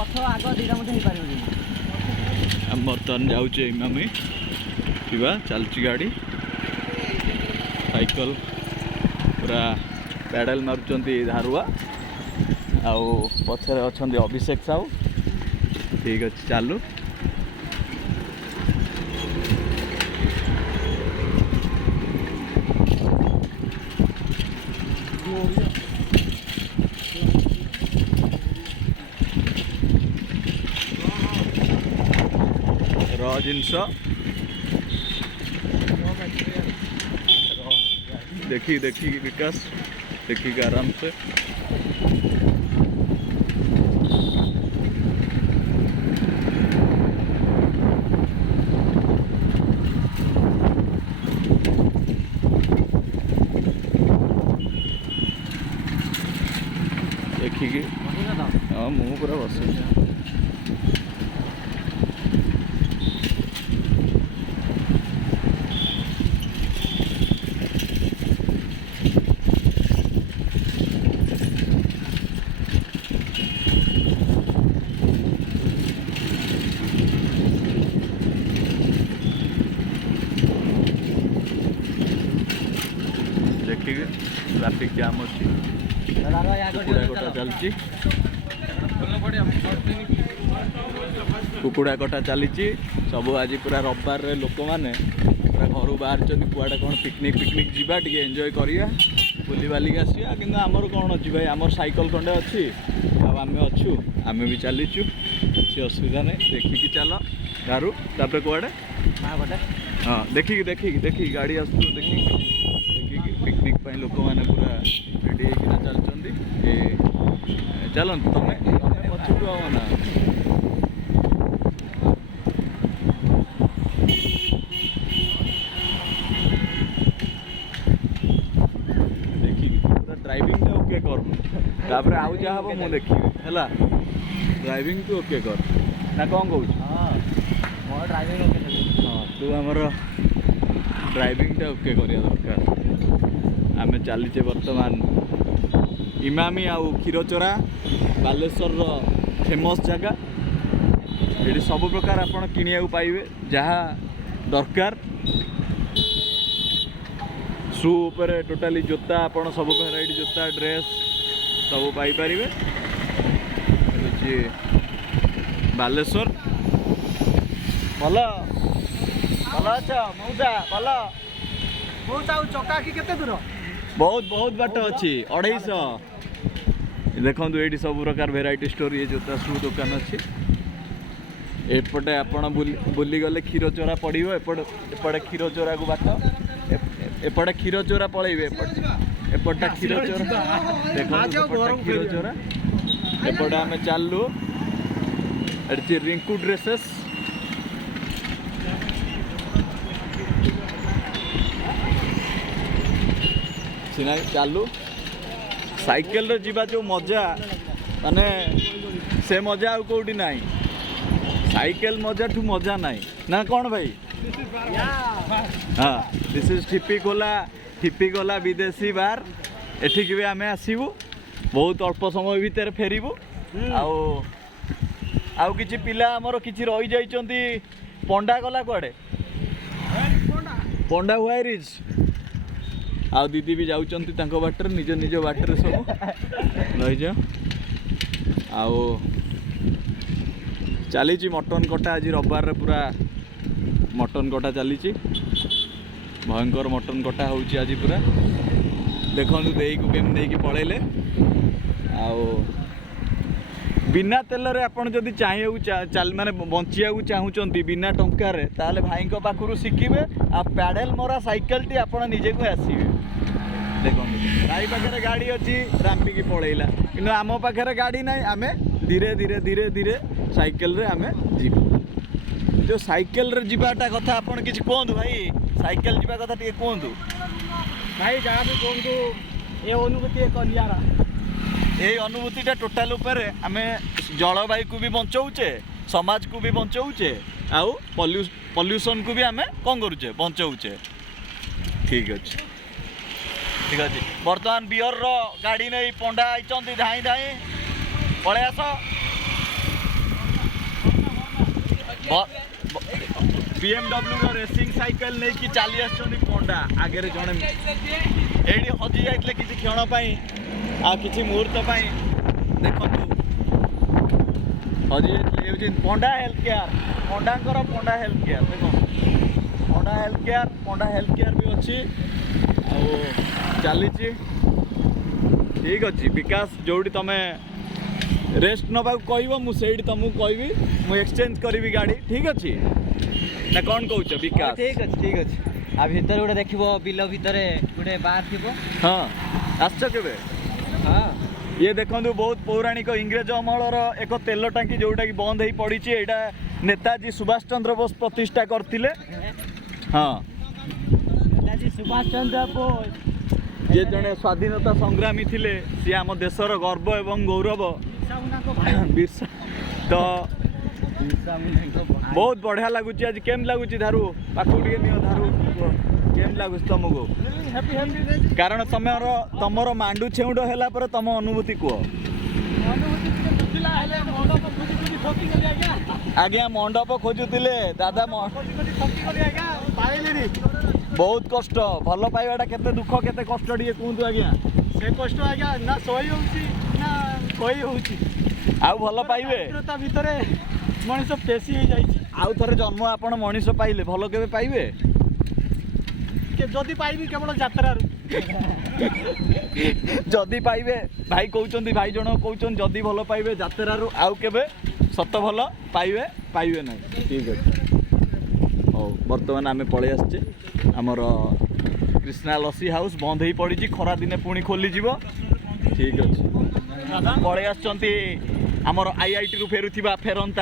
पछ आग दुईटा मत हो पार आम बर्तमान जाऊे इमामी शिवा चलची गाड़ी साइकल पूरा पैडल मारुंच धारुआ आउ पछरे अच्छा अभिषेक साहू ठीक अच्छे चालू जिनस देखी देखी विकास देखी आराम से देखिए हाँ मुँह पूरा बस देखिए ट्रैफिक जाम अच्छी कुकुड़ा कटा चलची कुकुड़ा कटा चली सब आज पूरा रविवार लोक मैंने पूरा घर बाहर कुआड़े कौन पिकनिक पिकनिक जावा टे एंजॉय करिया बुली बालिक आसिया कि आमर कौन अच्छी भाई आमर साइकिल खंडे अच्छी आम अच्छू आम भी चलीचु किसी असुविधा नहीं देखिकी चल गारू तापर कुआड़े हाँ देखिकी देखिकी देखिकी गाड़ी आस देखिकी पिकनिक लोक मैंने पूरा रेडी होना चलती चलते तुम पछुक ना देखिए पूरा ड्राइविंग ओके कर आउ जहाँ हम मुझे देखी है ड्राइविंग तू ओके कर ना कौन कौच हाँ तू आमर ड्राइविंग ओके करिया दरकार आम चलीचे बर्तमान इमामी आउ क्षीरचोरा बालेश्वर फेमस जगह ये सब प्रकार आपड़ किणिया पाइबे जहाँ दरकार शू उपर टोटाली जोता आपड़ सब भेराइटी जोता ड्रेस सब पाइपर बालेश्वर भल भल अच्छा मौसा भल मौसा चका कि केते दूर बहुत बहुत बाट अच्छी 250 देखो ये सब प्रकार भेराइटी स्टोर ये जोता शू दुकान अच्छी एपटे आपण बुली गले क्षीरचोरा पड़ो एपटे क्षीरचोरा को बाट एपटे क्षीरचोरा पलैबे एपटा क्षीरचोरा देखो क्षीरचोरा एपटे आम चलू ए रिंकू ड्रेसेस सिना चालू साइकेल जीवा जो मजा माने से मजा आउ कौटी ना साइकेल मजा ठू मजा नाई ना कौन भाई हाँ दिस इज ठिपिकोला विदेशी बार एठिक भी आम आसबू बहुत अल्प समय भितर फेरबू आउ किछि पिला आमर किछि रही जाइचंती पंडा गला कुआडे पंडा हुआरिज आ दीदी भी जाऊँच बाटर निज निज बाटर सब रही आओ चली मटन कटा आज रविवार पूरा मटन कटा चली भयंकर मटन कटा हो आज पूरा देखो देईकु केम देकी पलैले आओ बिना तेल रे आपन जदि चाहिए माने बंचिया चाहूँगी बिना टंकार ताले भाई पाखु शिखिबे आ पैडल मरा साइकेल टी आप निजे को आसबे देखो भाई पाखे गाड़ी अच्छी रांपिकी पलैला कि आम पाखे गाड़ी ना आम धीरे धीरे धीरे धीरे साइकेल रे आम जीव जो साइकेल रे जीवाटा कथा आपन किछि कहंतु भाई साइकेल जीवा कथा टिके कहंतु भाई जहाँ भी कहतु ये अनुभूति एक नियारा ये अनुभूतिटा टोटाल उपर आम जलवायु को भी बचाऊे समाज को भी बचाऊे आउ पल्यूशन को भी आम कौन करुचे बचाऊे ठीक अच्छे ठीक अच्छे बर्तमान बियर रो गाड़ी नहीं पंडा आई धाई धाई पलि आस BMW ର ରେସିଂ ସାଇକେଲ ନେଇକି ଚାଲି ଆସିଛନ୍ତି ପଣ୍ଡା ଆଗରେ ଜଣେ ଏଇଠି ହଜି ଯାଇଥିଲେ କିଛି କ୍ଷଣ ପାଇଁ ଆଉ କିଛି ମୁହୂର୍ତ୍ତ ପାଇଁ ଦେଖନ୍ତୁ ହଜି ଯାଇଥିଲେ ହେଉଛି ପଣ୍ଡା ହେଲ୍ଥ କେୟାର ପଣ୍ଡାଙ୍କର ପଣ୍ଡା ହେଲ୍ଥ କେୟାର ଦେଖନ୍ତୁ ପଣ୍ଡା ହେଲ୍ଥ କେୟାର ବି ଅଛି ଆଉ ଚାଲିଛି ଠିକ୍ ଅଛି ବିକାଶ ଯୋଉଠି ତମେ ରେଷ୍ଟ ନେବାକୁ କହିବ ମୁଁ ସେଇଠି ତମକୁ କହିବି ମୁଁ ଏକ୍ସଚେଞ୍ଜ କରିବି ଗାଡ଼ି ଠିକ୍ ଅଛି ନା କ'ଣ କହୁଛ ବିକାଶ ଠିକ୍ ଅଛି ଆଉ ଭିତରେ ଗୋଟେ ଦେଖିବ ବିଲ ଭିତରେ ଗୋଟେ ବାର୍ ଥିବ ହଁ ଆସିଛ କେବେ ହଁ ଇଏ ଦେଖନ୍ତୁ ବହୁତ ପୌରାଣିକ ଇଂରେଜ ଅମଳର ଏକ ତେଲ ଟାଙ୍କି ଯୋଉଟାକି ବନ୍ଦ ହେଇ ପଡ଼ିଛି ଏଇଟା ନେତାଜୀ ସୁଭାଷ ଚନ୍ଦ୍ର ବୋଷ ପ୍ରତିଷ୍ଠା କରିଥିଲେ ହଁ ନେତାଜୀ ସୁଭାଷ ଚନ୍ଦ୍ର ବୋଷ ଯିଏ ଜଣେ ସ୍ୱାଧୀନତା ସଂଗ୍ରାମୀ ଥିଲେ ସିଏ ଆମ ଦେଶର ଗର୍ବ ଏବଂ ଗୌରବ ବିର୍ସା ତ ବହୁତ ବଢ଼ିଆ ଲାଗୁଛି ଆଜି କେମିତି ଲାଗୁଛି ଧାରୁ ପାଖକୁ ଟିକେ ନିଅ ଧାରୁ କେମିତି ଲାଗୁଛି ତମକୁ କାରଣ ତମର ମାଣ୍ଡୁ ଛେଉଣ୍ଡ ହେଲା ପରେ ତମ ଅନୁଭୂତି କୁହ ଆଜ୍ଞା ମଣ୍ଡପ ଖୋଜୁଥିଲେ ଦାଦା ବହୁତ କଷ୍ଟ ଭଲ ପାଇବାଟା କେତେ ଦୁଃଖ କେତେ କଷ୍ଟ ଟିକେ କୁହନ୍ତୁ ଆଜ୍ଞା ସେ କଷ୍ଟ ଆଜ୍ଞା ନା ସହି ହଉଛି ନା କହି ହଉଛି ଆଉ ଭଲ ପାଇବେ ତା ଭିତରେ ମଣିଷ ପେଶି ହେଇଯାଇଛି ଆଉ ଥରେ ଜନ୍ମ ଆପଣ ମଣିଷ ପାଇଲେ ଭଲ କେବେ ପାଇବେ ଯଦି ପାଇବି କେବଳ ଯାତ୍ରାରୁ ଯଦି ପାଇବେ ଭାଇ କହୁଛନ୍ତି ଭାଇ ଜଣ କହୁଛନ୍ତି ଯଦି ଭଲ ପାଇବେ ଯାତ୍ରାରୁ ଆଉ କେବେ ସତ ଭଲ ପାଇବେ ନାହିଁ ଠିକ୍ ଅଛି ହଉ ବର୍ତ୍ତମାନ ଆମେ ପଳେଇ ଆସିଛେ ଆମର କ୍ରିଷ୍ଣା ଲସି ହାଉସ୍ ବନ୍ଦ ହେଇ ପଡ଼ିଛି ଖରାଦିନେ ପୁଣି ଖୋଲିଯିବ ଠିକ୍ ଅଛି ପଳେଇ ଆସିଛନ୍ତି ଆମର IITରୁ ଫେରୁଥିବା ଫେରନ୍ତା